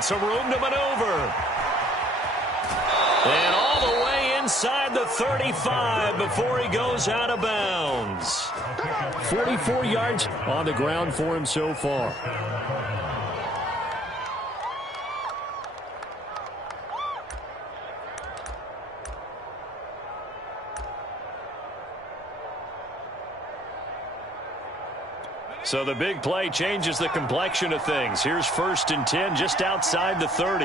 And some room to maneuver. And all the way inside the 35 before he goes out of bounds. 44 yards on the ground for him so far. So the big play changes the complexion of things. Here's 1st and 10 just outside the 30.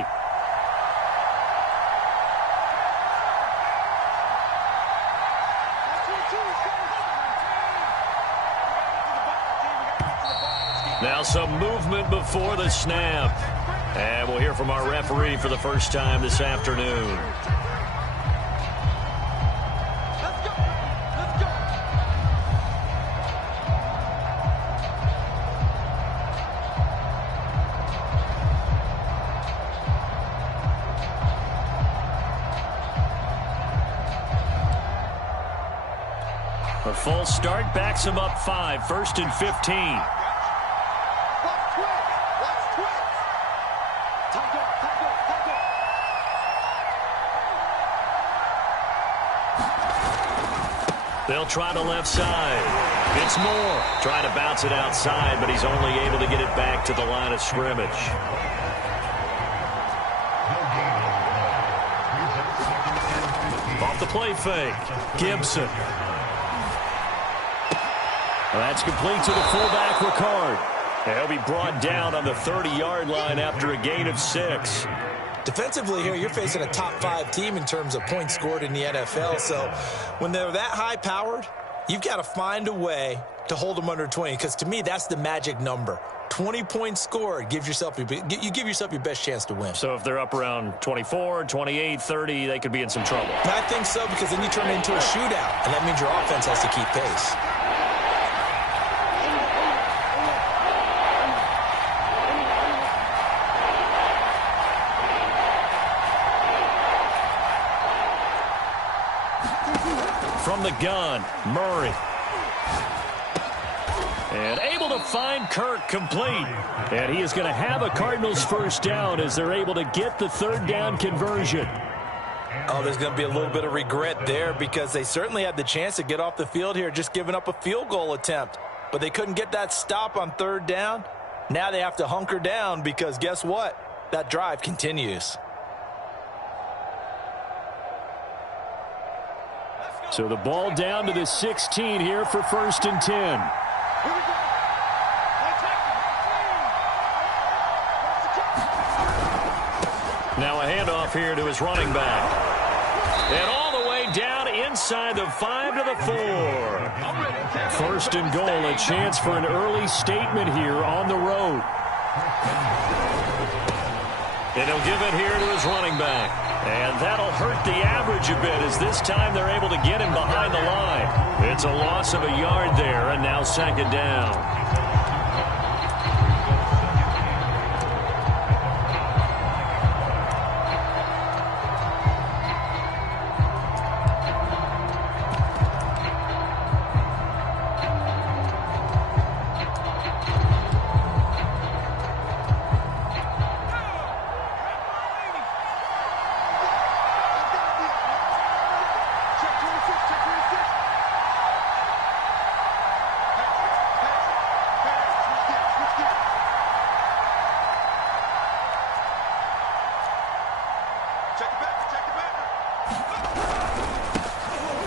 Now some movement before the snap. And we'll hear from our referee for the first time this afternoon. A full start backs him up 5, 1st and 15. They'll try the left side. It's Moore trying to bounce it outside, but he's only able to get it back to the line of scrimmage. Off the play fake. Gibson. That's complete to the fullback, Ricard. He'll be brought down on the 30-yard line after a gain of 6. Defensively here, you're facing a top-5 team in terms of points scored in the NFL. So when they're that high-powered, you've got to find a way to hold them under 20. Because to me, that's the magic number. 20 points scored, you give yourself your best chance to win. So if they're up around 24, 28, 30, they could be in some trouble. I think so, because then you turn it into a shootout, and that means your offense has to keep pace. From the gun, Murray. And able to find Kirk complete. And he is going to have a Cardinals first down as they're able to get the 3rd down conversion. Oh, there's going to be a little bit of regret there because they certainly had the chance to get off the field here, just giving up a field goal attempt. But they couldn't get that stop on 3rd down. Now they have to hunker down because guess what? That drive continues. So the ball down to the 16 here for 1st and 10. Now a handoff here to his running back. And all the way down inside the 5 to the 4. 1st and goal, a chance for an early statement here on the road. And he'll give it here to his running back. And that'll hurt the average a bit as this time they're able to get him behind the line. It's a loss of a yard there, and now 2nd down.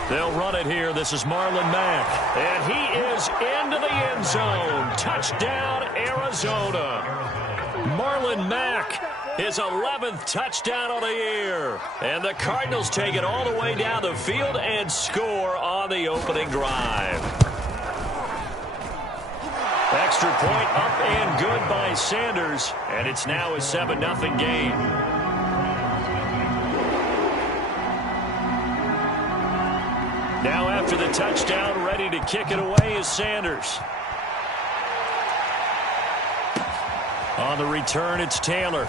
They'll run it here. This is Marlon Mack. And he is into the end zone. Touchdown, Arizona. Marlon Mack, his 11th touchdown of the year. And the Cardinals take it all the way down the field and score on the opening drive. Extra point up and good by Sanders. And it's now a 7-0 game. Now after the touchdown, ready to kick it away is Sanders. On the return, it's Taylor.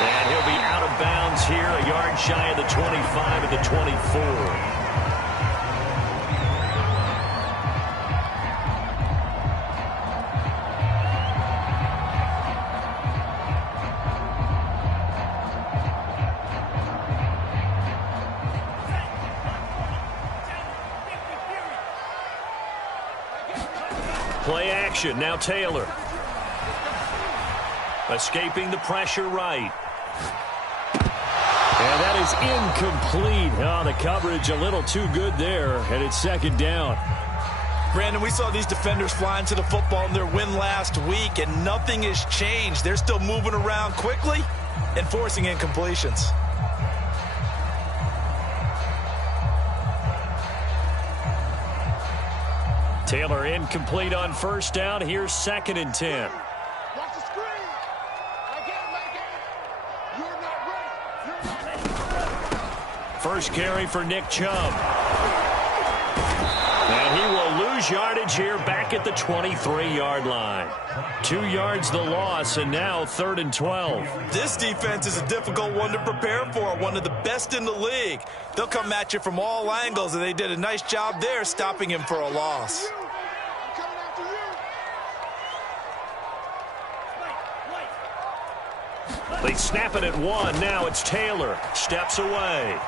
And he'll be out of bounds here, a yard shy of the 25 of the 24. Play action. Now Taylor. Escaping the pressure right. And that is incomplete. Oh, the coverage a little too good there, and it's second down. Brandon, we saw these defenders flying to the football in their win last week, and nothing has changed. They're still moving around quickly and forcing incompletions. Taylor incomplete on first down. Here's 2nd and 10. Watch the screen. I get it. You're not ready. You're not ready. First carry for Nick Chubb. And he will lose yardage here back at the 23-yard line. 2 yards the loss, and now 3rd and 12. This defense is a difficult one to prepare for, one of the best in the league. They'll come at you from all angles, and they did a nice job there stopping him for a loss. I'm coming after you. They snap it at 1. Now it's Taylor. Steps away.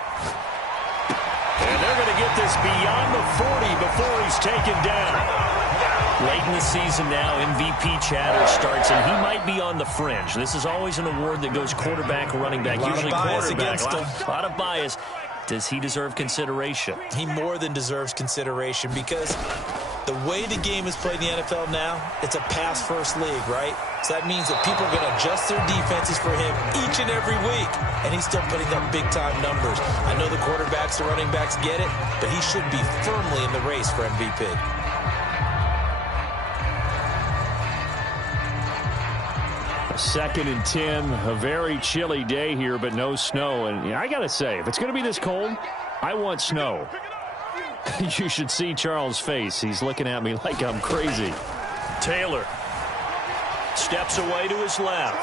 And they're going to get this beyond the 40 before he's taken down. Late in the season now, MVP chatter starts, and he might be on the fringe. This is always an award that goes quarterback, running back, usually quarterback. A lot of bias. Does he deserve consideration? He more than deserves consideration because the way the game is played in the NFL now, it's a pass-first league, right? So that means that people are going to adjust their defenses for him each and every week, and he's still putting up big-time numbers. I know the quarterbacks, the running backs get it, but he should be firmly in the race for MVP. 2nd and 10, a very chilly day here, but no snow. And I got to say, if it's going to be this cold, I want snow. You should see Charles' face. He's looking at me like I'm crazy. Taylor steps away to his left.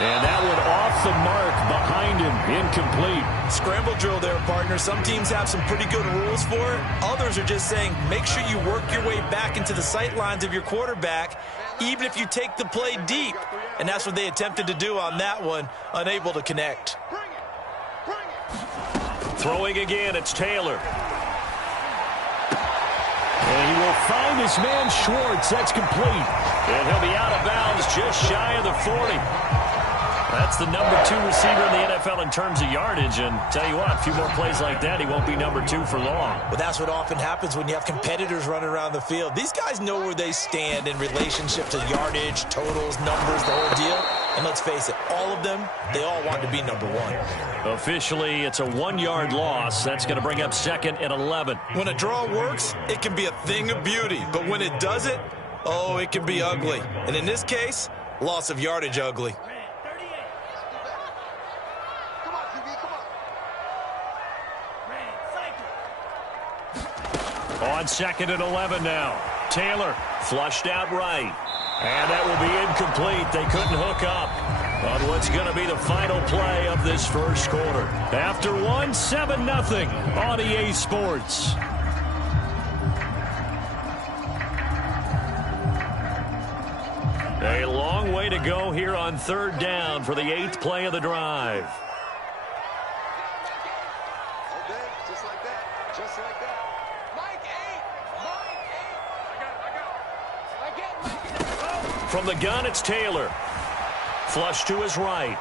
And that one off the mark behind him, incomplete. Scramble drill there, partner. Some teams have some pretty good rules for it. Others are just saying, make sure you work your way back into the sight lines of your quarterback, even if you take the play deep. And that's what they attempted to do on that one, unable to connect. Throwing again, it's Taylor. And he will find his man Schwartz. That's complete. And he'll be out of bounds just shy of the 40. That's the number 2 receiver in the NFL in terms of yardage. And tell you what, a few more plays like that, he won't be number 2 for long. Well, that's what often happens when you have competitors running around the field. These guys know where they stand in relationship to yardage, totals, numbers, the whole deal. And let's face it, all of them, they all want to be number 1. Officially, it's a 1-yard loss. That's going to bring up 2nd and 11. When a draw works, it can be a thing of beauty. But when it doesn't, oh, it can be ugly. And in this case, loss of yardage ugly. On 2nd and 11 now. Taylor flushed out right. And that will be incomplete. They couldn't hook up on what's going to be the final play of this first quarter. After 7-0 on EA Sports. A long way to go here on 3rd down for the 8th play of the drive. From the gun, it's Taylor. Flush to his right.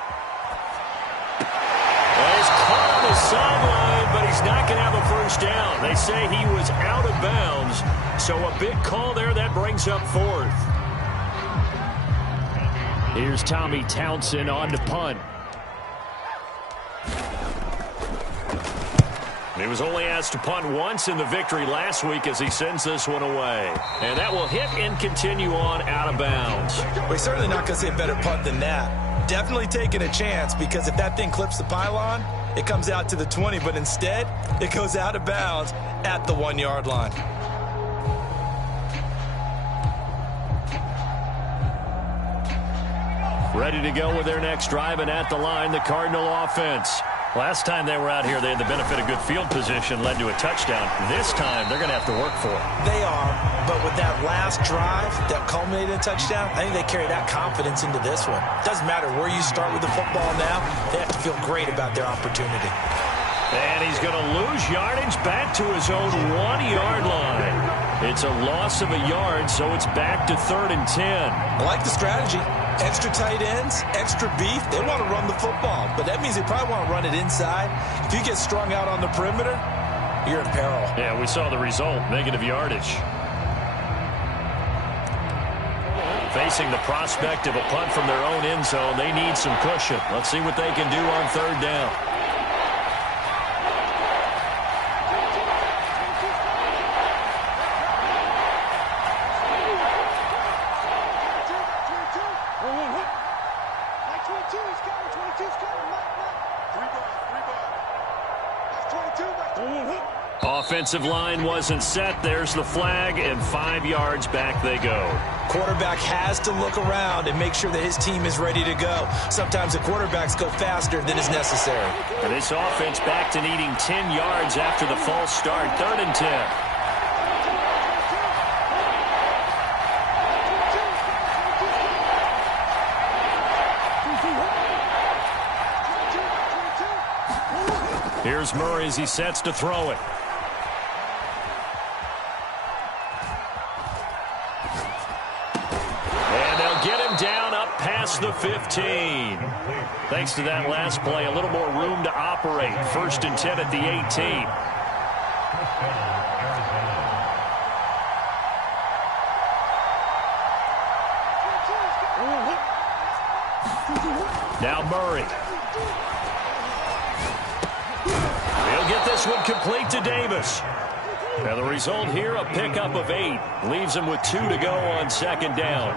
Well, he's caught on the sideline, but he's not going to have a first down. They say he was out of bounds, so a big call there that brings up 4th. Here's Tommy Townsend on to punt. He was only asked to punt once in the victory last week as he sends this one away. And that will hit and continue on out of bounds. We're certainly not going to say a better punt than that. Definitely taking a chance, because if that thing clips the pylon, it comes out to the 20, but instead, it goes out of bounds at the 1-yard line. Ready to go with their next drive, and at the line, the Cardinal offense. Last time they were out here, they had the benefit of good field position, led to a touchdown. This time, they're going to have to work for it. They are, but with that last drive that culminated in a touchdown, I think they carry that confidence into this one. Doesn't matter where you start with the football now, they have to feel great about their opportunity. And he's going to lose yardage back to his own 1-yard line. It's a loss of a yard, so it's back to 3rd and 10. I like the strategy. Extra tight ends, extra beef. They want to run the football, but that means they probably want to run it inside. If you get strung out on the perimeter, you're in peril. Yeah, we saw the result, negative yardage. Facing the prospect of a punt from their own end zone, they need some cushion. Let's see what they can do on 3rd down. Offensive line wasn't set. There's the flag, and 5 yards back they go. Quarterback has to look around and make sure that his team is ready to go. Sometimes the quarterbacks go faster than is necessary. And this offense back to needing 10 yards after the false start. 3rd and 10. Here's Murray as he sets to throw it. And they'll get him down up past the 15. Thanks to that last play, a little more room to operate. 1st and 10 at the 18. Now Murray. He'll get this one complete to Davis. And the result here, a pickup of 8. Leaves him with 2 to go on 2nd down.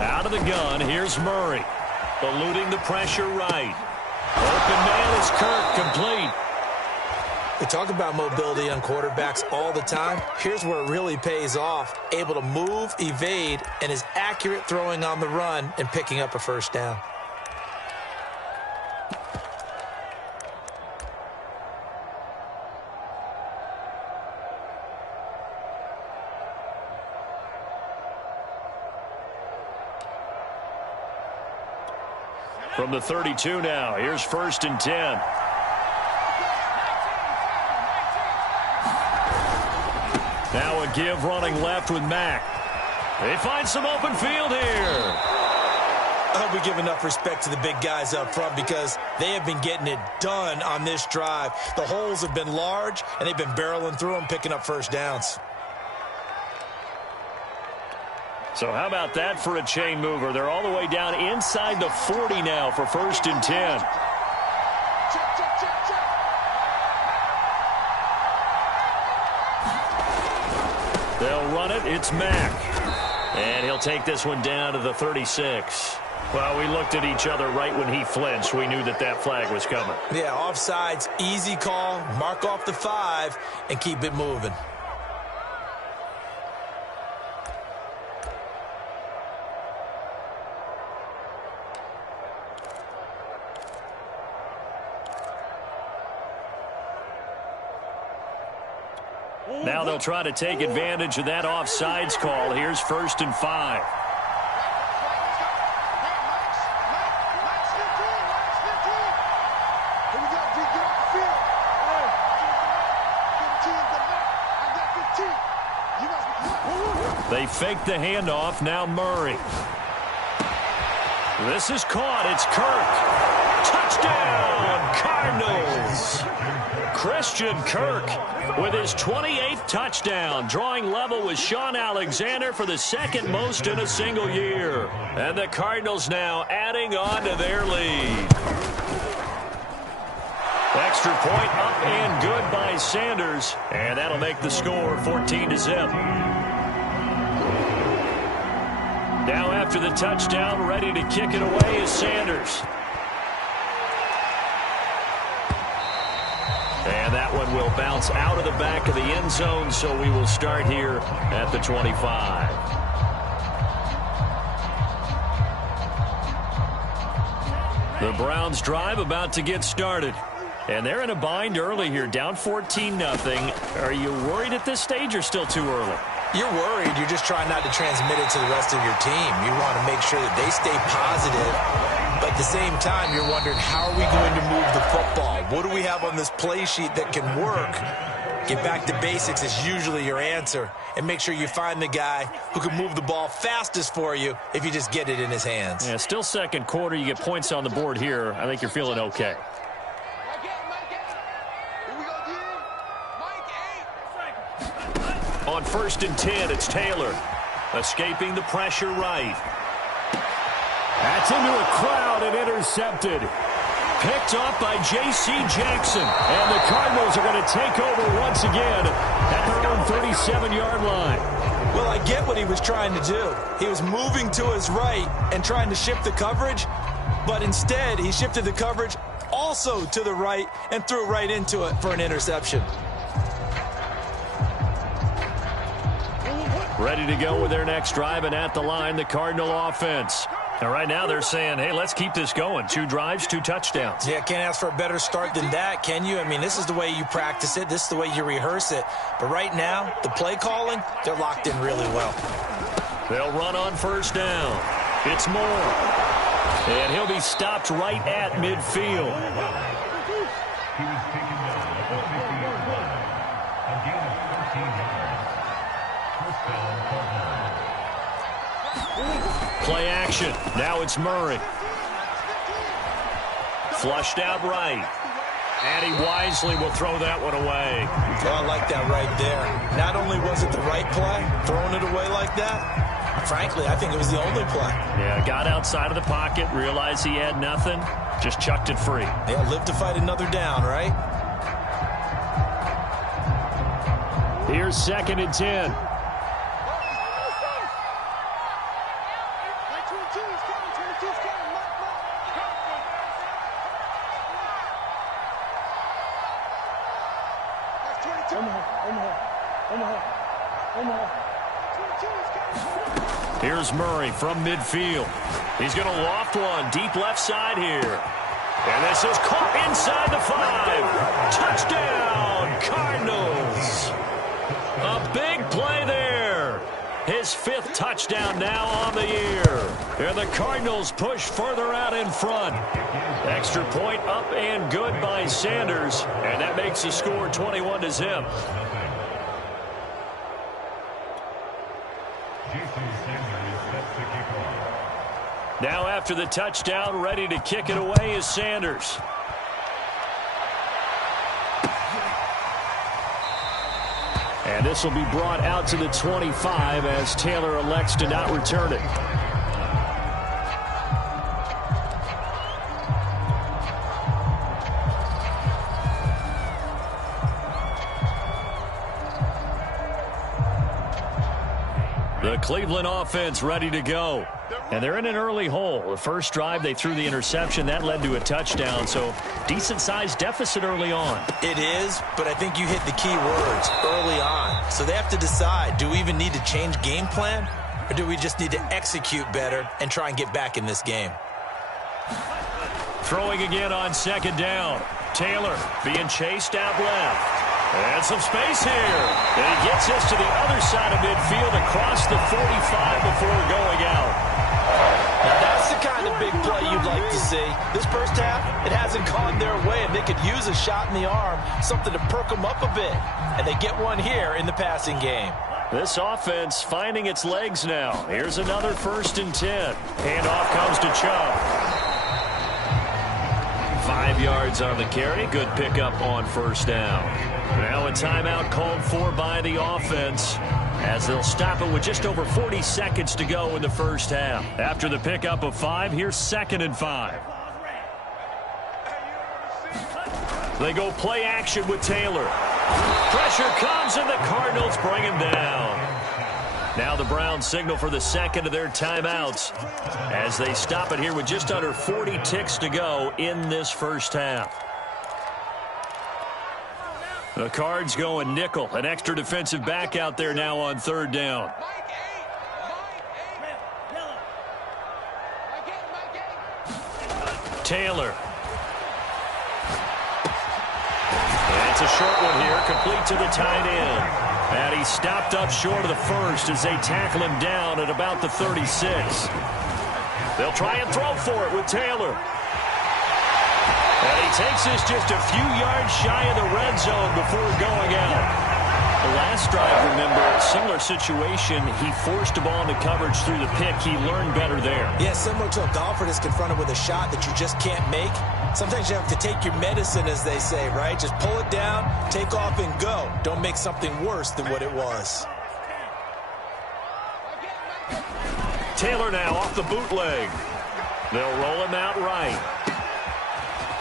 Out of the gun, here's Murray. Eluding the pressure right. Open man is Kirk, complete. We talk about mobility on quarterbacks all the time. Here's where it really pays off. Able to move, evade, and is accurate throwing on the run and picking up a 1st down. From the 32 now, here's 1st and 10. Now a give running left with Mack. They find some open field here. I hope we give enough respect to the big guys up front because they have been getting it done on this drive. The holes have been large, and they've been barreling through them, picking up 1st downs. So how about that for a chain mover? They're all the way down inside the 40 now for 1st and 10. They'll run it. It's Mack. And he'll take this one down to the 36. Well, we looked at each other right when he flinched. We knew that that flag was coming. Yeah, offsides, easy call. Mark off the 5 and keep it moving. Now they'll try to take advantage of that offsides call. Here's 1st and 5. They fake the handoff. Now Murray. This is caught. It's Kirk. Touchdown, Cardinals. Christian Kirk with his 28th touchdown, drawing level with Sean Alexander for the 2nd most in a single year. And the Cardinals now adding on to their lead. Extra point up and good by Sanders, and that'll make the score 14-0. Now after the touchdown, ready to kick it away is Sanders. And that one will bounce out of the back of the end zone, so we will start here at the 25. The Browns drive about to get started. And they're in a bind early here, down 14-0. Are you worried at this stage or still too early? You're worried. You're just trying not to transmit it to the rest of your team. You want to make sure that they stay positive. But at the same time, you're wondering, how are we going to move the football? What do we have on this play sheet that can work? Get back to basics is usually your answer. And make sure you find the guy who can move the ball fastest for you if you just get it in his hands. Yeah, still second quarter. You get points on the board here. I think you're feeling okay. On 1st and 10, it's Taylor. Escaping the pressure right. That's into a crowd and intercepted. Picked off by J.C. Jackson. And the Cardinals are going to take over once again at their own 37-yard line. Well, I get what he was trying to do. He was moving to his right and trying to shift the coverage, but instead he shifted the coverage also to the right and threw right into it for an interception. Ready to go with their next drive, and at the line, the Cardinal offense. And right now they're saying, hey, let's keep this going. 2 drives, 2 touchdowns. Yeah, can't ask for a better start than that, can you? I mean, this is the way you practice it. This is the way you rehearse it. But right now, the play calling, they're locked in really well. They'll run on 1st down. It's Moore. And he'll be stopped right at midfield. Play action. Now it's Murray. Flushed out right. And he wisely will throw that one away. Oh, I like that right there. Not only was it the right play, throwing it away like that, frankly, I think it was the only play. Yeah, got outside of the pocket, realized he had nothing, just chucked it free. Yeah, live to fight another down, right? Here's 2nd and 10. Here's Murray from midfield. He's going to loft one deep left side here. And this is caught inside the 5. Touchdown, Cardinals. A big play there. His 5th touchdown now on the year. And the Cardinals push further out in front. Extra point up and good by Sanders. And that makes the score 21-0. Now after the touchdown, ready to kick it away is Sanders. And this will be brought out to the 25 as Taylor elects to not return it. The Cleveland offense ready to go. And they're in an early hole. The first drive, they threw the interception. That led to a touchdown, so decent-sized deficit early on. It is, but I think you hit the key words early on. So they have to decide, do we even need to change game plan, or do we just need to execute better and try and get back in this game? Throwing again on 2nd down. Taylor being chased out left. And some space here. And he gets this to the other side of midfield across the 45 before going out. Now that's the kind of big play you'd like to see. This first half, it hasn't gone their way, and they could use a shot in the arm, something to perk them up a bit. And they get one here in the passing game. This offense finding its legs now. Here's another 1st and 10. Handoff comes to Chubb. 5 yards on the carry. Good pickup on 1st down. Now a timeout called for by the offense as they'll stop it with just over 40 seconds to go in the first half. After the pickup of 5, here's 2nd and 5. They go play action with Taylor. Pressure comes and the Cardinals bring him down. Now the Browns signal for the 2nd of their timeouts as they stop it here with just under 40 ticks to go in this first half. The Cards going nickel, an extra defensive back out there now on 3rd down. Taylor. It's a short one here, complete to the tight end. And he stopped up short of the first as they tackle him down at about the 36. They'll try and throw for it with Taylor. And he takes this just a few yards shy of the red zone before going out. The last drive, remember, similar situation. He forced a ball into coverage through the pick. He learned better there. Yeah, similar to a golfer that's confronted with a shot that you just can't make. Sometimes you have to take your medicine, as they say, right? Just pull it down, take off, and go. Don't make something worse than what it was. Taylor now off the bootleg. They'll roll him out right.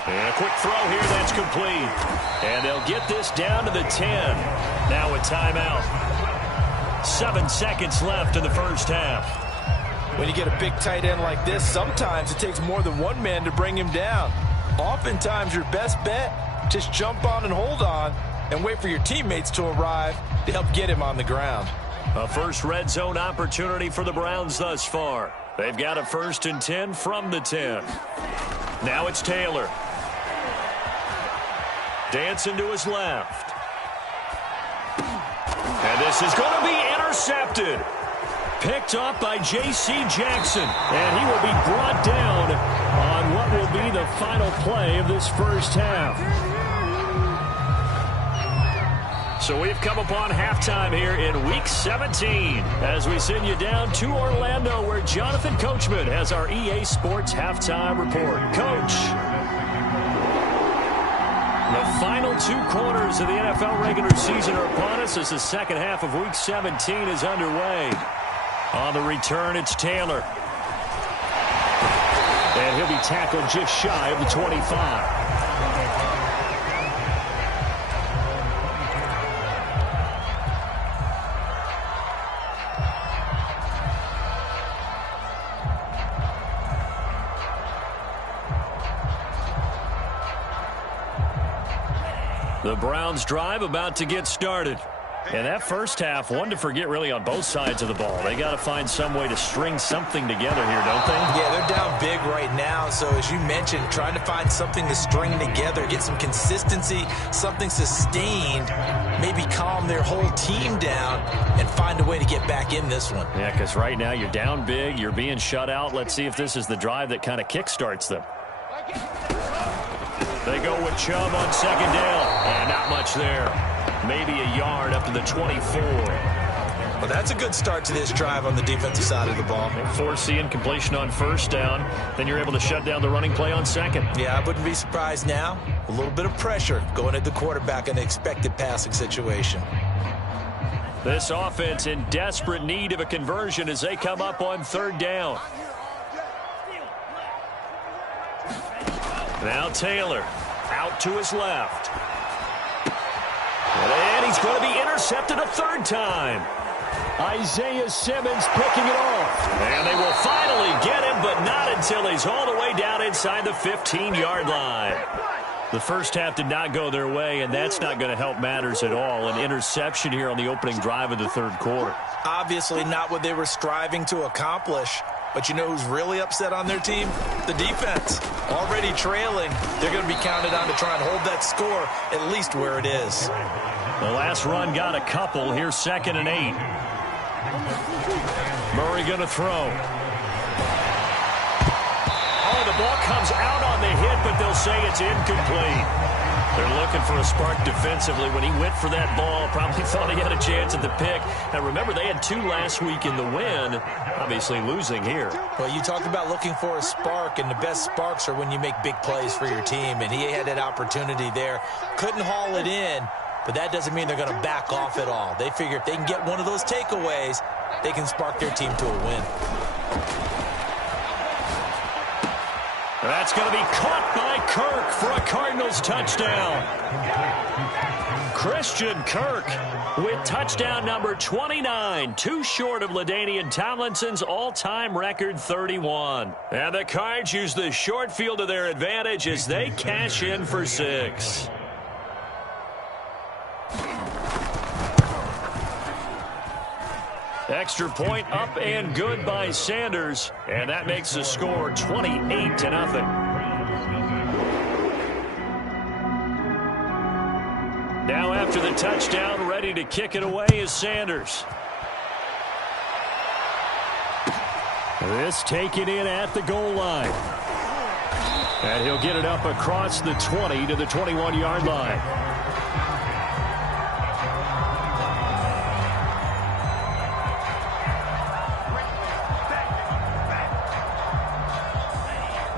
And a quick throw here that's complete. And they'll get this down to the 10. Now a timeout. 7 seconds left in the first half. When you get a big tight end like this, sometimes it takes more than one man to bring him down. Oftentimes your best bet, just jump on and hold on and wait for your teammates to arrive to help get him on the ground. A first red zone opportunity for the Browns thus far. They've got a 1st and 10 from the 10. Now it's Taylor. Dancing to his left. And this is going to be intercepted. Picked up by J.C. Jackson. And he will be brought down on what will be the final play of this first half. So we've come upon halftime here in Week 17 as we send you down to Orlando where Jonathan Coachman has our EA Sports Halftime Report. Coach. The final 2 quarters of the NFL regular season are upon us as the second half of Week 17 is underway. On the return, it's Taylor. And he'll be tackled just shy of the 25. The Browns drive about to get started. And that first half, one to forget really on both sides of the ball. They got to find some way to string something together here, don't they? Yeah, they're down big right now. So as you mentioned, trying to find something to string together, get some consistency, something sustained, maybe calm their whole team down and find a way to get back in this one. Yeah, because right now you're down big, you're being shut out. Let's see if this is the drive that kind of kickstarts them. They go with Chubb on second down. And not much there. Maybe a yard up to the 24. Well, that's a good start to this drive on the defensive side of the ball. Forcing completion on first down. Then you're able to shut down the running play on second. Yeah, I wouldn't be surprised now. A little bit of pressure going at the quarterback in an expected passing situation. This offense in desperate need of a conversion as they come up on third down. Now Taylor out to his left. And he's going to be intercepted a third time. Isaiah Simmons picking it off. And they will finally get him, but not until he's all the way down inside the 15-yard line. The first half did not go their way, and that's not going to help matters at all. An interception here on the opening drive of the third quarter. Obviously not what they were striving to accomplish. But you know who's really upset on their team? The defense. Already trailing. They're going to be counted on to try and hold that score at least where it is. The last run got a couple. Here's 2nd and 8. Murray going to throw. Oh, the ball comes out on the hit, but they'll say it's incomplete. They're looking for a spark defensively. When he went for that ball, probably thought he had a chance at the pick. Now, remember, they had 2 last week in the win, obviously losing here. Well, you talk about looking for a spark, and the best sparks are when you make big plays for your team, and he had that opportunity there. Couldn't haul it in, but that doesn't mean they're going to back off at all. They figure if they can get one of those takeaways, they can spark their team to a win. That's going to be caught by Kirk for a Cardinals touchdown. Christian Kirk with touchdown number 29, too short of LaDainian Tomlinson's all-time record 31. And the Cards use the short field to their advantage as they cash in for 6. Extra point up and good by Sanders, and that makes the score 28-0. touchdown. Ready to kick it away is Sanders. This taken in at the goal line. And he'll get it up across the 20 to the 21-yard line.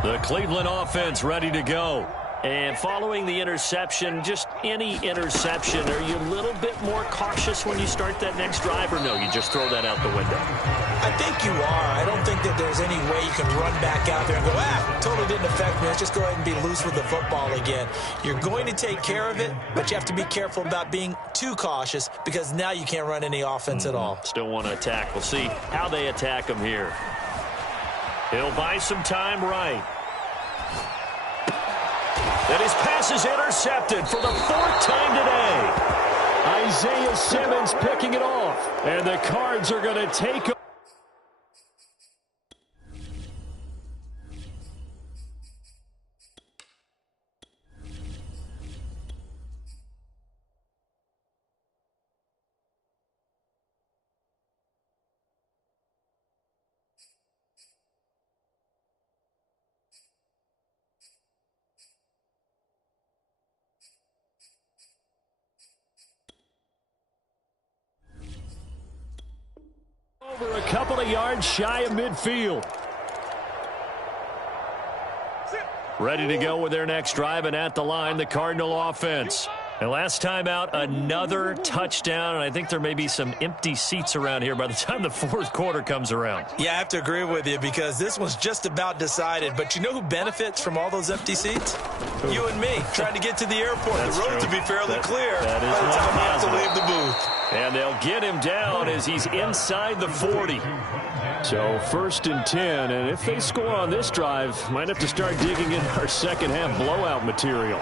The Cleveland offense ready to go. And following the interception, just any interception, are you a little bit more cautious when you start that next drive, or no, you just throw that out the window? I think you are. I don't think that there's any way you can run back out there and go, totally didn't affect me. Let's just go ahead and be loose with the football again. You're going to take care of it, but you have to be careful about being too cautious because now you can't run any offense at all. Still want to attack. We'll see how they attack him here. He'll buy some time right. And his pass is intercepted for the 4th time today. Isaiah Simmons picking it off. And the Cards are going to take him. Over a couple of yards shy of midfield. Ready to go with their next drive, and at the line, the Cardinal offense. And last time out, another touchdown, and I think there may be some empty seats around here by the time the 4th quarter comes around. Yeah, I have to agree with you because this one's just about decided. But you know who benefits from all those empty seats? Who? You and me, trying to get to the airport. That's the road true. to be fairly clear that is by the time we have to positive. leave the booth. And they'll get him down as he's inside the 40. So 1st and 10, and if they score on this drive, might have to start digging in our second half blowout material.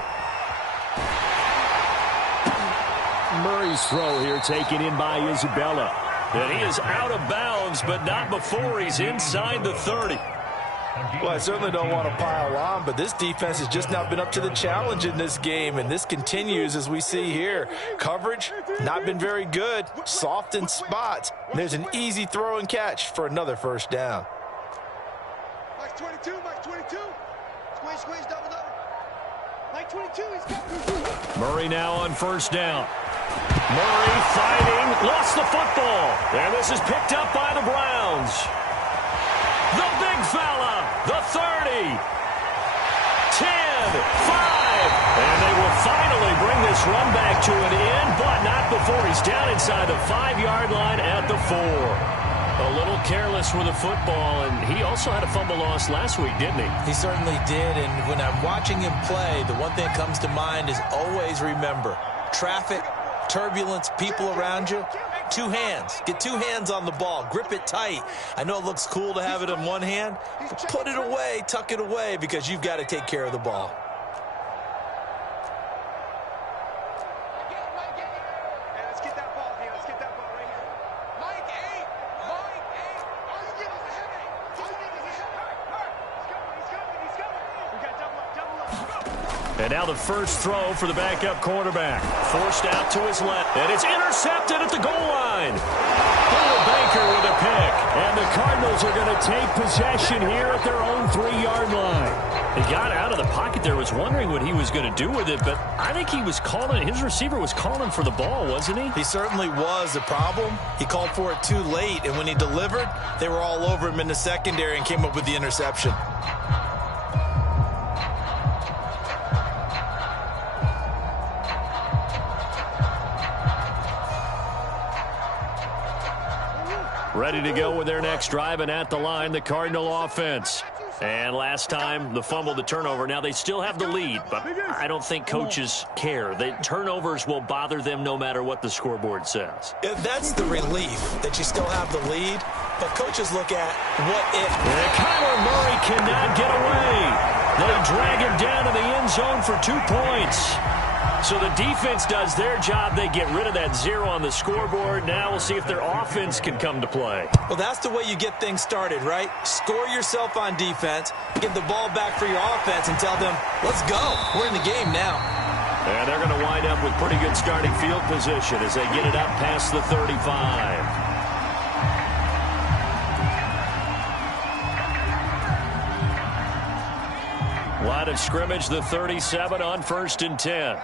Murray's throw here taken in by Isabella. And he is out of bounds, but not before he's inside the 30. Well, I certainly don't want to pile on, but this defense has just not been up to the challenge in this game, and this continues as we see here. Coverage, not been very good, soft in spots. There's an easy throw and catch for another 1st down. Mike 22, Mike 22. Squeeze, squeeze, double, double. Mike 22, he's got Murray now on 1st down. Murray fighting, lost the football. And this is picked up by the Browns. The big fella, the 30, 10, 5. And they will finally bring this run back to an end, but not before he's down inside the 5-yard line at the 4. A little careless with the football, and he also had a fumble loss last week, didn't he? He certainly did, and when I'm watching him play, the one thing that comes to mind is always remember, traffic, turbulence, people around you, 2 hands. Get 2 hands on the ball. Grip it tight. I know it looks cool to have it in one hand, but put it away, tuck it away, because you've got to take care of the ball. Hey, let's get that ball here. Let's get that ball right here. Mike 8. Mike 8. All you give us a headache. All you give us a headache. He's coming. He's coming. We got double up. Go. And now the first throw for the backup quarterback. Forced out to his left. And it's intercepted at the goal line. Buda Baker with a pick. And the Cardinals are going to take possession here at their own 3-yard line. He got out of the pocket there, was wondering what he was going to do with it, but I think he was calling, his receiver was calling for the ball, wasn't he? He certainly was. The problem, he called for it too late, and when he delivered, they were all over him in the secondary and came up with the interception. Ready to go with their next drive, and at the line, the Cardinal offense. And last time, the fumble, the turnover. Now, they still have the lead, but I don't think coaches care. The turnovers will bother them no matter what the scoreboard says. That's the relief that you still have the lead, but coaches look at what if. And Kyler Murray cannot get away. They drag him down to the end zone for 2 points. So the defense does their job. They get rid of that 0 on the scoreboard. Now we'll see if their offense can come to play. Well, that's the way you get things started, right? Score yourself on defense, give the ball back for your offense, and tell them, let's go. We're in the game now. And they're going to wind up with pretty good starting field position as they get it up past the 35. Line of scrimmage, the 37 on 1st and 10.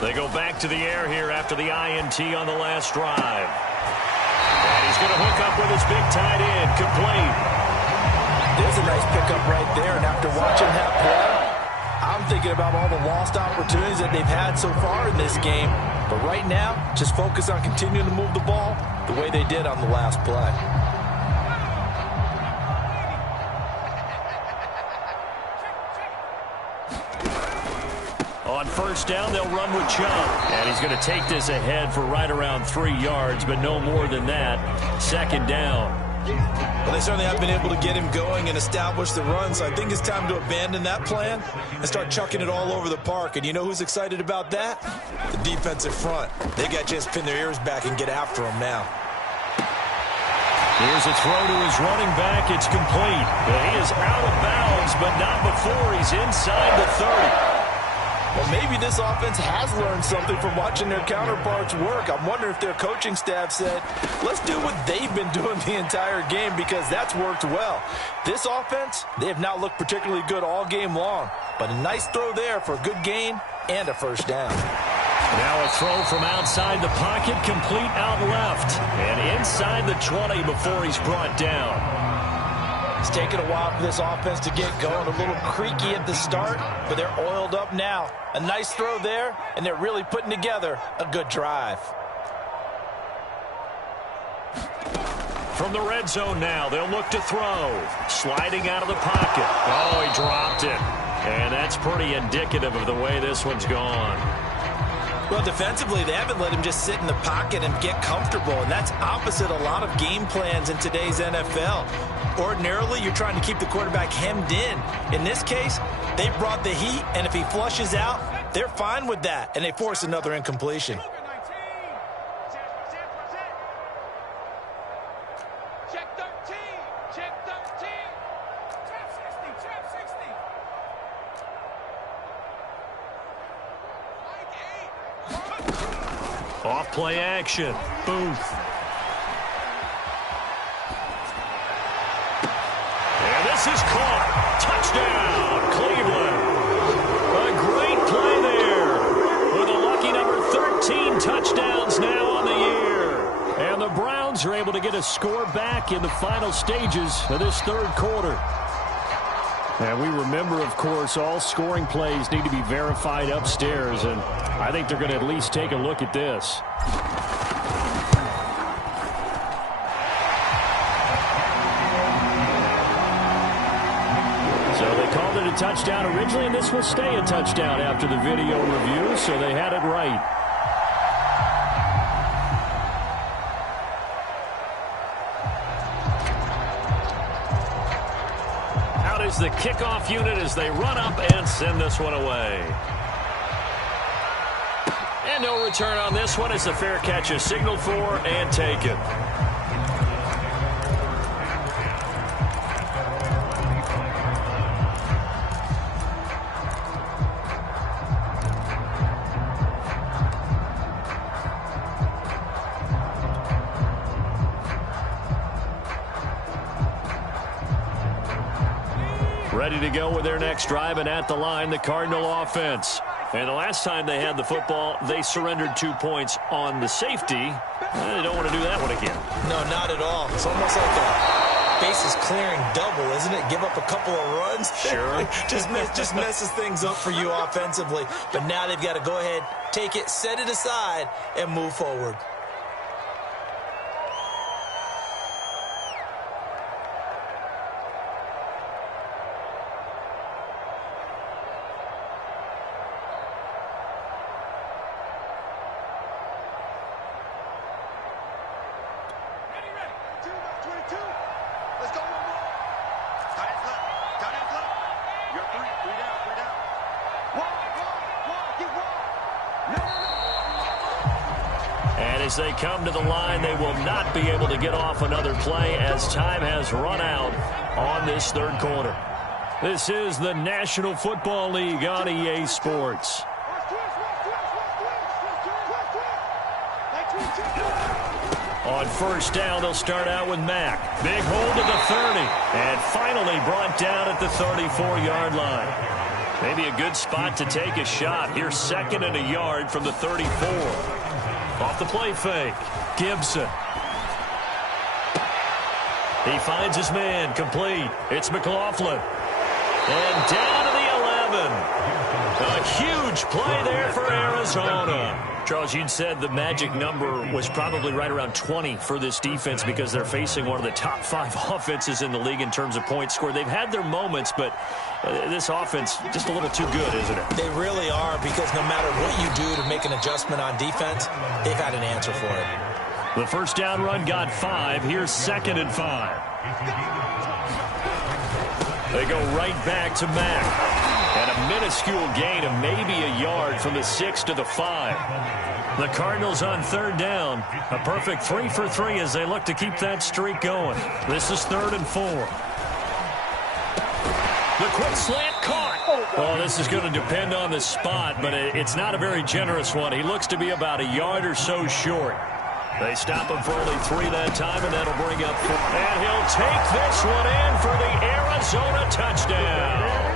They go back to the air here after the INT on the last drive. And he's going to hook up with his big tight end, complete. There's a nice pickup right there, and after watching that play, I'm thinking about all the lost opportunities that they've had so far in this game. But right now, just focus on continuing to move the ball the way they did on the last play. On 1st down, they'll run with Chubb. And he's going to take this ahead for right around 3 yards, but no more than that. 2nd down. Well, they certainly have been able to get him going and establish the run, so I think it's time to abandon that plan and start chucking it all over the park. And you know who's excited about that? The defensive front. They got a chance to pin their ears back and get after him now. Here's a throw to his running back. It's complete. He is out of bounds, but not before he's inside the 30. Well, maybe this offense has learned something from watching their counterparts work. I'm wondering if their coaching staff said, let's do what they've been doing the entire game, because that's worked well. This offense, they have not looked particularly good all game long, but a nice throw there for a good gain and a 1st down. Now a throw from outside the pocket, complete out left, and inside the 20 before he's brought down. It's taken a while for this offense to get going. A little creaky at the start, but they're oiled up now. A nice throw there, and they're really putting together a good drive. From the red zone now, they'll look to throw. Sliding out of the pocket. Oh, he dropped it. And that's pretty indicative of the way this one's gone. Well, defensively, they haven't let him just sit in the pocket and get comfortable, and that's opposite a lot of game plans in today's NFL. Ordinarily, you're trying to keep the quarterback hemmed in. In this case, they brought the heat, and if he flushes out, they're fine with that, and they force another incompletion. Check 13. Check 13. Check 60. Check 60. Off play action. Booth. And this is caught. Touchdown, Cleveland. A great play there. With a lucky number 13 touchdowns now on the year. And the Browns are able to get a score back in the final stages of this 3rd quarter. And we remember, of course, all scoring plays need to be verified upstairs, and I think they're going to at least take a look at this. So they called it a touchdown originally, and this will stay a touchdown after the video review, so they had it right. Is the kickoff unit as they run up and send this one away. And no return on this one as the fair catch is signaled for and taken. Ready to go with their next drive, and at the line, the Cardinal offense. And the last time they had the football, they surrendered 2 points on the safety. They don't want to do that one again. No, not at all. It's almost like a bases clearing double, isn't it? Give up a couple of runs. Sure. just messes things up for you offensively. But now they've got to go ahead, take it, set it aside, and move forward. Three down. One, get one. as they come to the line, they will not be able to get off another play as time has run out on this third quarter. This is the National Football League on EA Sports. On first down, they'll start out with Mack. Big hold at the 30, and finally brought down at the 34-yard line. Maybe a good spot to take a shot. Here's 2nd and a yard from the 34. Off the play fake, Gibson. He finds his man, complete. It's McLaughlin. And down to the 11. A huge play there for Arizona. Charles, you'd said the magic number was probably right around 20 for this defense because they're facing one of the top 5 offenses in the league in terms of points scored. They've had their moments, but this offense just a little too good, isn't it? They really are, because no matter what you do to make an adjustment on defense, they've had an answer for it. The first down run got 5. Here's 2nd and 5. They go right back to Mack. And a minuscule gain of maybe a yard from the 6 to the 5. The Cardinals on third down. A perfect 3 for 3 as they look to keep that streak going. This is 3rd and 4. The quick slant caught. Well, this is going to depend on the spot, but it's not a very generous one. He looks to be about a yard or so short. They stop him for only 3 that time, and that'll bring up 4. And he'll take this one in for the Arizona touchdown.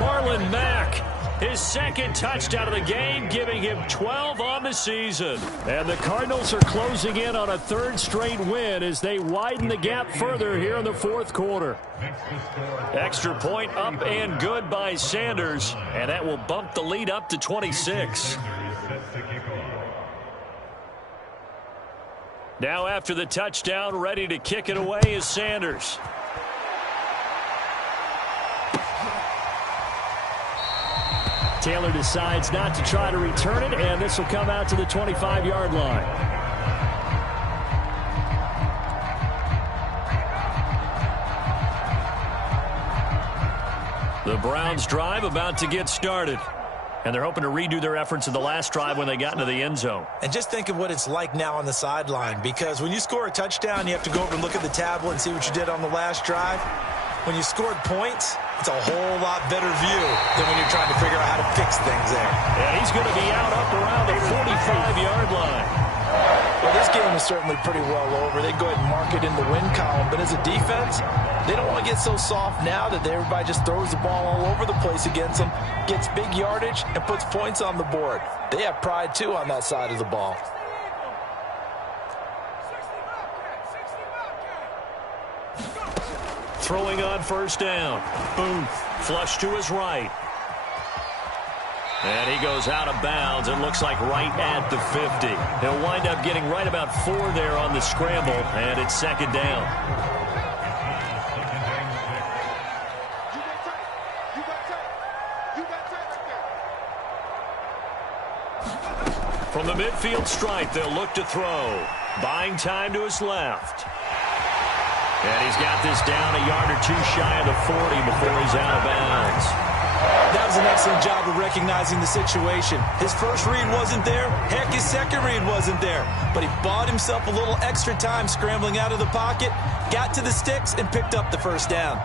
Marlon Mack, his 2nd touchdown of the game, giving him 12 on the season. And the Cardinals are closing in on a 3rd straight win as they widen the gap further here in the 4th quarter. Extra point up and good by Sanders, and that will bump the lead up to 26. Now after the touchdown, ready to kick it away is Sanders. Taylor decides not to try to return it, and this will come out to the 25-yard line. The Browns drive about to get started. And they're hoping to redo their efforts in the last drive when they got into the end zone. And just think of what it's like now on the sideline, because when you score a touchdown, you have to go over and look at the tablet and see what you did on the last drive. When you scored points, it's a whole lot better view than when you're trying to figure out how to fix things there. And he's going to be out up around the 45-yard line. Well, this game is certainly pretty well over. They go ahead and mark it in the win column. But as a defense, they don't want to get so soft now that everybody just throws the ball all over the place against them, gets big yardage, and puts points on the board. They have pride, too, on that side of the ball. Throwing on first down. Booth, flush to his right. And he goes out of bounds. It looks like right at the 50. He'll wind up getting right about 4 there on the scramble, and it's 2nd down. From the midfield stripe, they'll look to throw. Buying time to his left. And he's got this down a yard or 2 shy of the 40 before he's out of bounds. That was an excellent job of recognizing the situation. His first read wasn't there. Heck, his second read wasn't there. But he bought himself a little extra time scrambling out of the pocket, got to the sticks, and picked up the first down.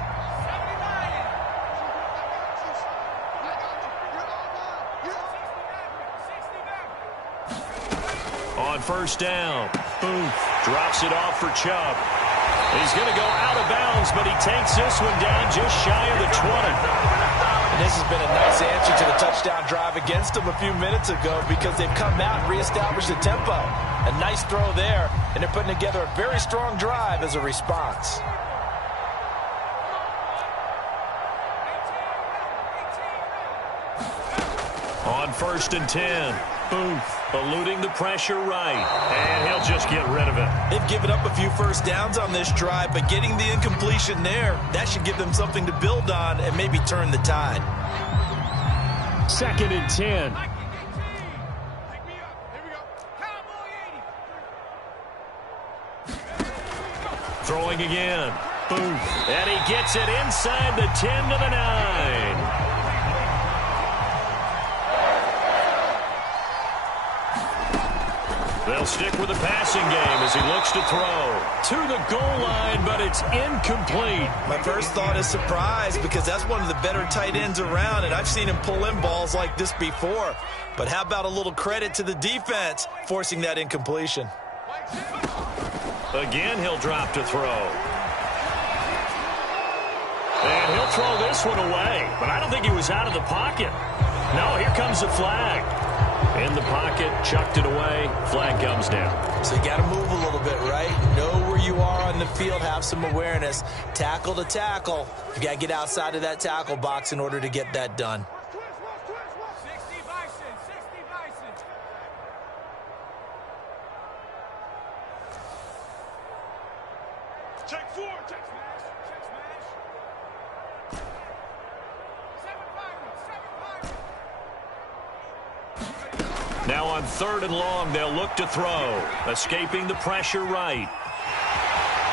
On first down, Booth drops it off for Chubb. He's going to go out of bounds, but he takes this one down just shy of the 20. And this has been a nice answer to the touchdown drive against them a few minutes ago, because they've come out and reestablished the tempo. A nice throw there, and they're putting together a very strong drive as a response. On 1st and 10, Booth eluding the pressure right, and he'll just get rid of it. They've given up a few first downs on this drive, but getting the incompletion there, that should give them something to build on and maybe turn the tide. 2nd and 10. Throwing again. Booth. And he gets it inside the 10 to the 9. They'll stick with the passing game as he looks to throw. To the goal line, but it's incomplete. My first thought is surprise because that's one of the better tight ends around, and I've seen him pull in balls like this before. But how about a little credit to the defense forcing that incompletion? Again, he'll drop to throw. And he'll throw this one away. But I don't think he was out of the pocket. No, here comes the flag. In the pocket, chucked it away. Flag comes down. So you got to move a little bit, right? Know where you are on the field. Have some awareness. Tackle to tackle. You got to get outside of that tackle box in order to get that done. 60 Bison, 60 Bison. Check 4, check smash, check smash. 7 Pirates, 7 Pirates. Now on 3rd and long, they'll look to throw. Escaping the pressure right.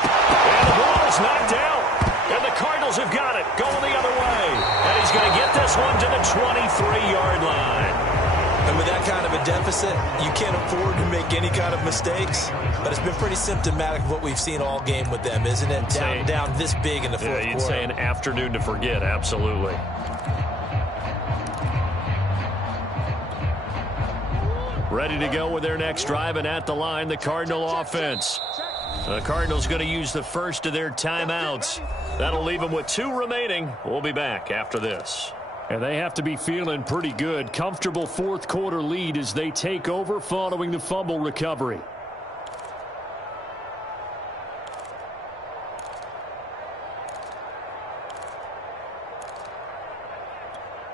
And the ball is knocked out. And the Cardinals have got it. Going the other way. And he's going to get this one to the 23-yard line. And with that kind of a deficit, you can't afford to make any kind of mistakes. But it's been pretty symptomatic of what we've seen all game with them, isn't it? Down this big in the fourth quarter. You'd say an afternoon to forget, absolutely. Ready to go with their next drive, and at the line, the Cardinal offense. The Cardinals going to use the first of their timeouts. That'll leave them with 2 remaining. We'll be back after this. And they have to be feeling pretty good. Comfortable fourth quarter lead as they take over following the fumble recovery.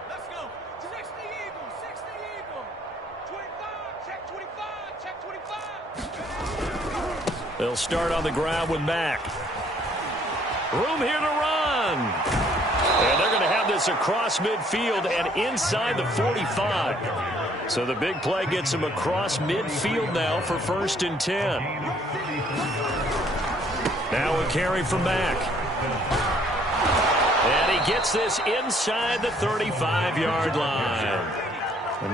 Let's go. 60 Eagle, 60 Eagle. 25, check 25, check 25. They'll start on the ground with Mack. Room here to run. And they're going to have this across midfield and inside the 45. So the big play gets him across midfield now for 1st and 10. Now a carry from Mack. And he gets this inside the 35-yard line.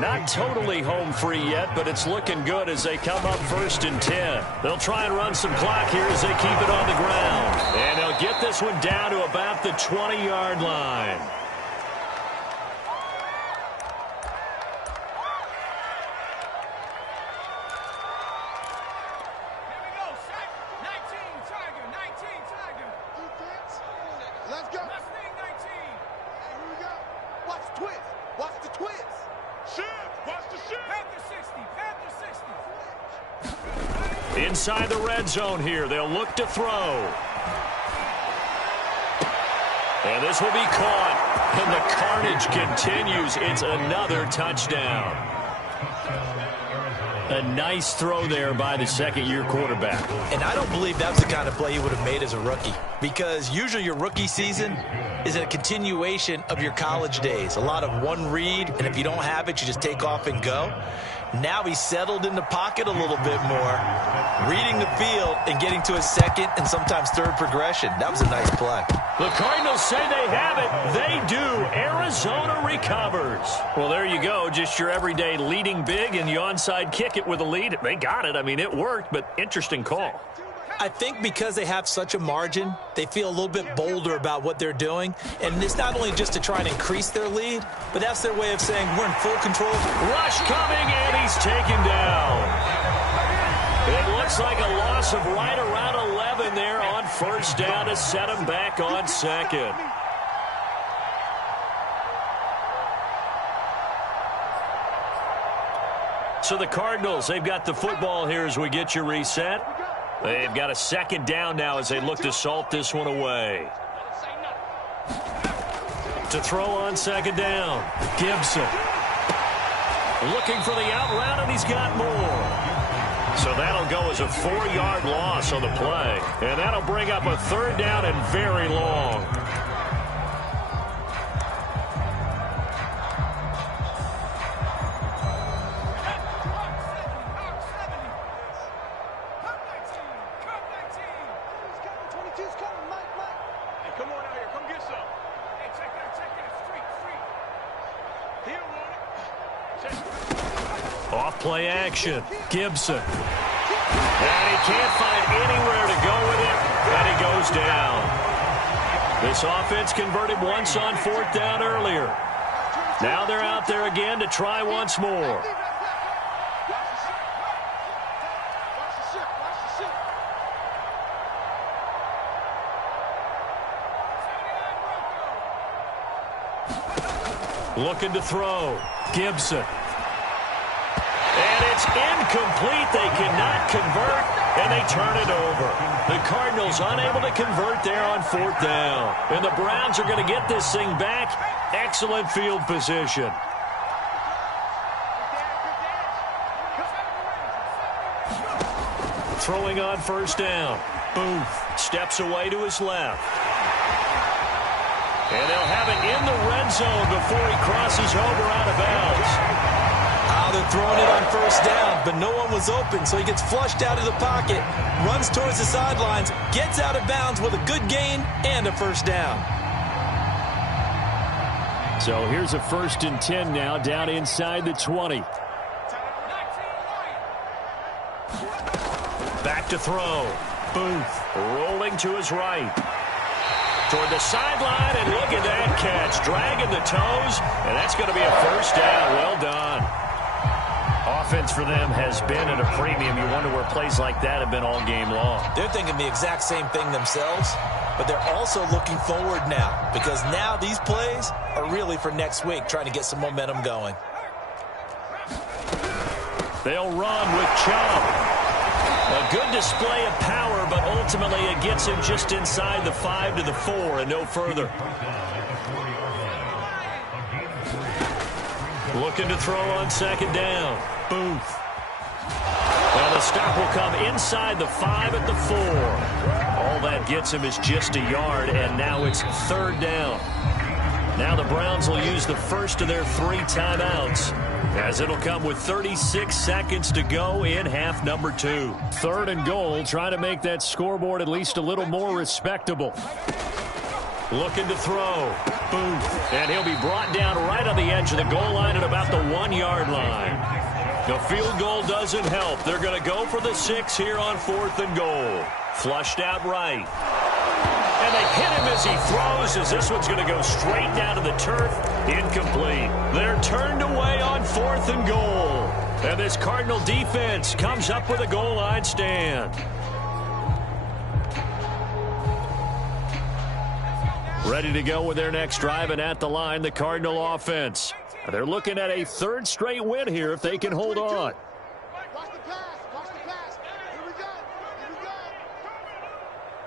Not totally home free yet, but it's looking good as they come up 1st and 10. They'll try and run some clock here as they keep it on the ground. And they'll get this one down to about the 20-yard line. Here we go, set. 19, Tiger, 19, Tiger. Defense. Let's go. Mustang 19. Here we go. Watch the twist. Watch the twist. Shift. Watch the shift. Panther 60, Panther 60. Inside the red zone here, they'll look to throw. And this will be caught. And the carnage continues. It's another touchdown. A nice throw there by the second-year quarterback. And I don't believe that's the kind of play you would have made as a rookie, because usually your rookie season is a continuation of your college days. A lot of one read, and if you don't have it, you just take off and go. Now he's settled in the pocket a little bit more, reading the field and getting to his second and sometimes third progression. That was a nice play. The Cardinals say they have it. They do. Arizona recovers. Well, there you go. Just your everyday leading big, and you onside kick it with a lead. They got it. I mean, it worked, but interesting call. I think because they have such a margin, they feel a little bit bolder about what they're doing. And it's not only just to try and increase their lead, but that's their way of saying we're in full control. Rush coming, and he's taken down. It looks like a loss of right around 11 there on 1st down to set him back on 2nd. So the Cardinals, they've got the football here as we get you reset. They've got a 2nd down now as they look to salt this one away. To throw on 2nd down, Gibson. Looking for the out route, and he's got more. So that'll go as a 4-yard loss on the play. And that'll bring up a 3rd down and very long. Off play action. Gibson. And he can't find anywhere to go with it, and he goes down. This offense converted once on 4th down earlier. Now they're out there again to try once more. Looking to throw. Gibson. And it's incomplete. They cannot convert, and they turn it over. The Cardinals unable to convert there on 4th down. And the Browns are going to get this thing back. Excellent field position. Throwing on 1st down. Booth steps away to his left. And they'll have it in the red zone before he crosses over out of bounds. They're throwing it on 1st down, but no one was open, so he gets flushed out of the pocket, runs towards the sidelines, gets out of bounds with a good gain and a 1st down. So here's a 1st and 10 now, down inside the 20. Back to throw. Booth rolling to his right. Toward the sideline, and look at that catch. Dragging the toes, and that's going to be a 1st down. Well done. Offense for them has been at a premium. You wonder where plays like that have been all game long. They're thinking the exact same thing themselves, but they're also looking forward now, because now these plays are really for next week, trying to get some momentum going. They'll run with Chubb. A good display of power, but ultimately it gets him just inside the 5 to the 4 and no further. Looking to throw on 2nd down. Booth. Well, the stop will come inside the 5 at the 4. All that gets him is just a yard, and now it's 3rd down. Now the Browns will use the first of their 3 timeouts, as it'll come with 36 seconds to go in half number 2. 3rd and goal, trying to make that scoreboard at least a little more respectable. Looking to throw. Booth. And he'll be brought down right on the edge of the goal line at about the 1-yard line. The field goal doesn't help. They're going to go for the 6 here on 4th and goal. Flushed out right. And they hit him as he throws, as this one's going to go straight down to the turf. Incomplete. They're turned away on 4th and goal. And this Cardinal defense comes up with a goal line stand. Ready to go with their next drive, and at the line, the Cardinal offense. They're looking at a 3rd straight win here if they can hold on. Watch the pass. Watch the pass. Here we go. Here we go.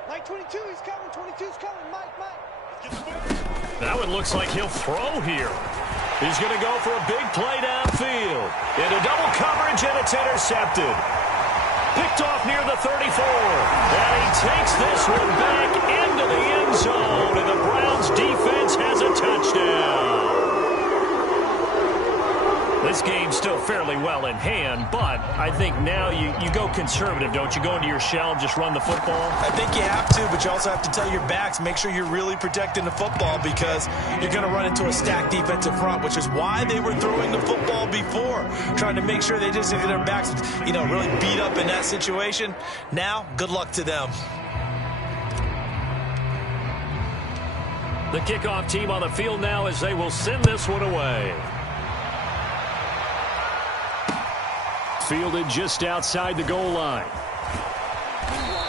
Mike 22, he's coming. 22's coming. Mike. That one looks like he'll throw here. He's going to go for a big play downfield. Into double coverage, and it's intercepted. Picked off near the 34. And he takes this one back into the end zone, and the Browns defense has a touchdown. This game's still fairly well in hand, but I think now you go conservative, don't you? Go into your shell and just run the football? I think you have to, but you also have to tell your backs, make sure you're really protecting the football, because you're going to run into a stacked defensive front, which is why they were throwing the football before, trying to make sure they just get their backs, really beat up in that situation. Now, good luck to them. The kickoff team on the field now as they will send this one away. Fielded just outside the goal line.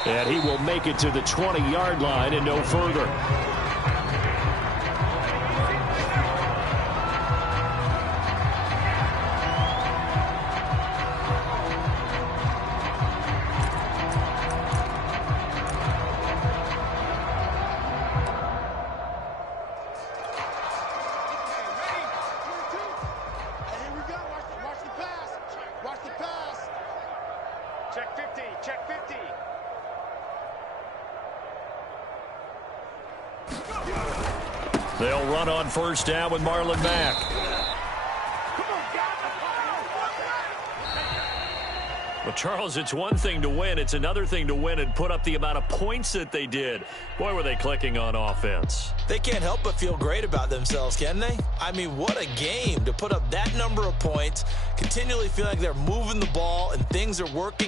And he will make it to the 20-yard line and no further. They'll run on 1st down with Marlon Mack. Well, Charles, it's one thing to win. It's another thing to win and put up the amount of points that they did. Boy, were they clicking on offense. They can't help but feel great about themselves, can they? I mean, what a game to put up that number of points, continually feel like they're moving the ball and things are working.